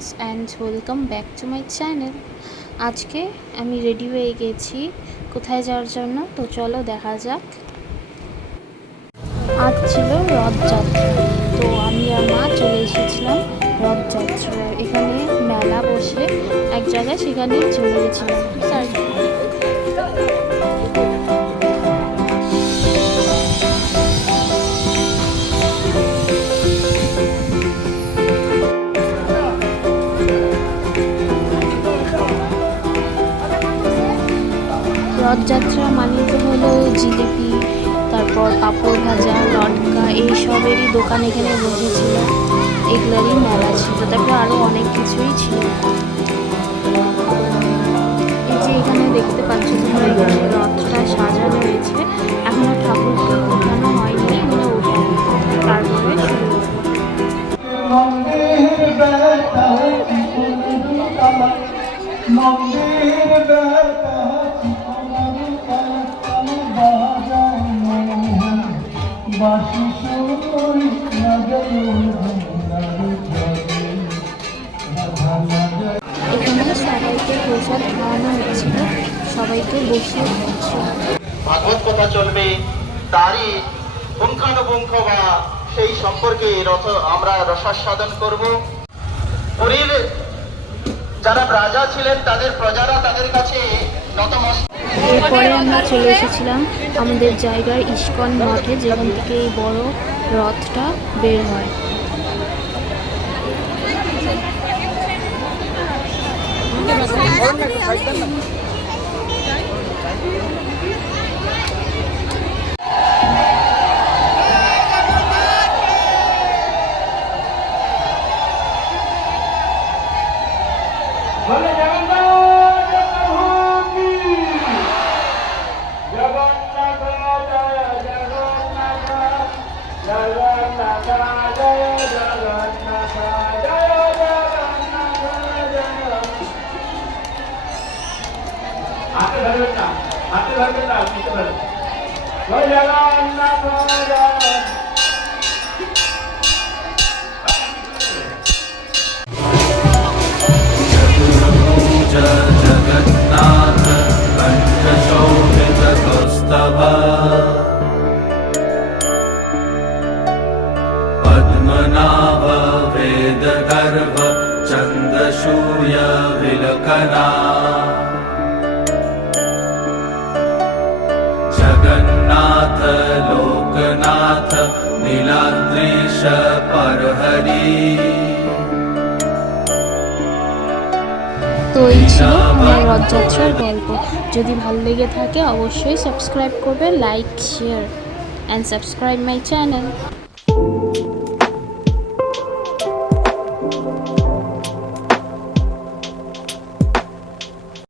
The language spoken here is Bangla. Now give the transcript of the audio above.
Friends and welcome back to my channel. আজকে আমি রেডি হয়ে গেছি কোথায় যাওয়ার জন্য, তো চলো দেখা যাক। আজ ছিল রথযাত্রা, তো আমি আর মা চলে এসেছিলাম রথযাত্রা। এখানে মেলা বসে এক জায়গায়, সেখানে চলে গেছিলাম। রথযাত্রা মানে তো হলো জিলিপি, তারপর পাঁপড় ভাজা, লটকা, এইসবেরই দোকান এখানে বসেছিল। এগুলোরই মেলা ছিল, তারপর আরও অনেক কিছুই ছিল। এই যে এখানে দেখতে পাচ্ছ তোমরা, এখানে রথটা সাজানো হয়েছে, এখনো ঠাকুরকে ওঠানো হয়নি, এগুলো ওঠানো তারপরে এখানে সবাইকে প্রসাদ খাওয়ানো হচ্ছিল, সবাইকে বসিয়ে দিচ্ছিল। ভাগবত কথা চলবে, তারই পুঙ্খানুপুঙ্খ বা সেই সম্পর্কে আমরা রসাস্বাদন করব। পুরীর যারা রাজা ছিলেন তাদের প্রজারা তাদের কাছে নতমস্তক। এরপরে আমরা চলে এসেছিলাম আমাদের জায়গার ইস্কন মঠে, যেখান থেকে এই বড় রথটা বের হয়। হাতে ধরবেন না, নিতে পারেন। জয় জগন্নাথ जगन्नाथ कण्ठशोभितकौस्तभ पद्मनाभ वेदगर्भ चन्द्रशूय विलकना जगन्नाथ लोकनाथ नीलाद्रीश परहरि। তো এই ছিল আমার রথযাত্রার গল্প। যদি ভালো লেগে থাকে অবশ্যই সাবস্ক্রাইব করবে, like, share and subscribe my channel.